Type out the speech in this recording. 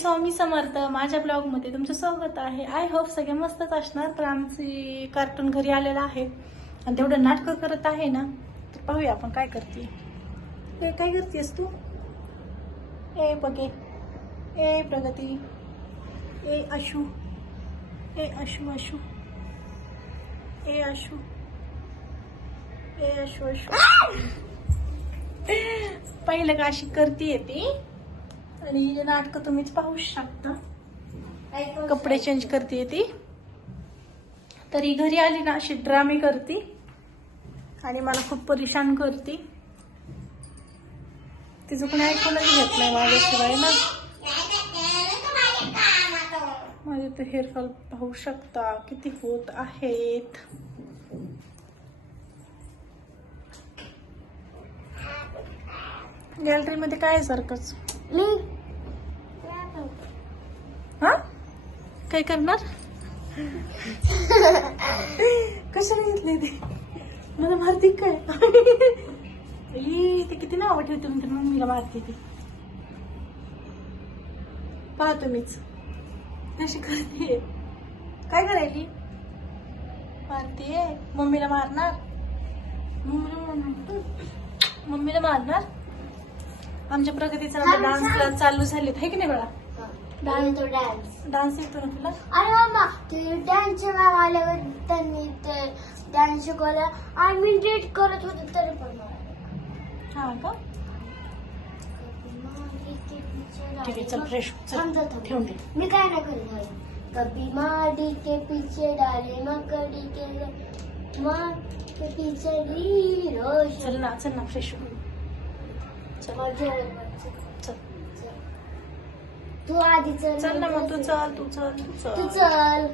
स्वामी समर्थ. माझ्या ब्लॉग मध्ये तुमचं स्वागत आहे. आय होप सगळे मस्तच असणार. तर आमची कार्टून घरी आलेला आहे आणि तेवढं नाटकं करत आहे ना, तर पाहूया आपण काय करते. काय करतेस तू? ए बघे, ए प्रगती, ए अशू, ए अशू अशू, ए अशू, ए अशू अशू. पहिलं का अशी करते ती आणि हिचे नाटकं तुम्हीच पाहू शकता. कपडे चेंज करते ती. तर ही घरी आली ना अशी ड्रामे करते आणि मला खूप परेशान करते. तिचं कोणी ऐकूनच घेत नाही माझ्याशिवाय ना. माझे तर हेअरफॉल पाहू शकता किती होत आहेत. गॅलरी मध्ये काय आहे सारखंच? हा काय करणार? कशाला घेतले ते? मला मारते काय? ते किती नाव ठेवते म्हणते मम्मीला मारते ती. पहा तुम्हीच कशी करते. काय करायली? मारते मम्मीला. मारणार मम्मीला मारणार. आमच्या प्रगतीचा डान्स क्लास चालू झालेत है की नाही बाळा? डान्स येतो ना तुला? अरे मामा ते डान्सचे मॅम आल्यावर त्यांनी ते डान्स शिकवला आणि मी डेट करत होते तरी पण हा का? ठीक आहे चल फ्रेश ठेवून दे. मी काय नाही करत. कभी माडी के पीछे डाले मकड़ी के माँ के पीछे रोश. चल ना फ्रेश चल. तू आधी चल चल ना मग तू चल. तू चल.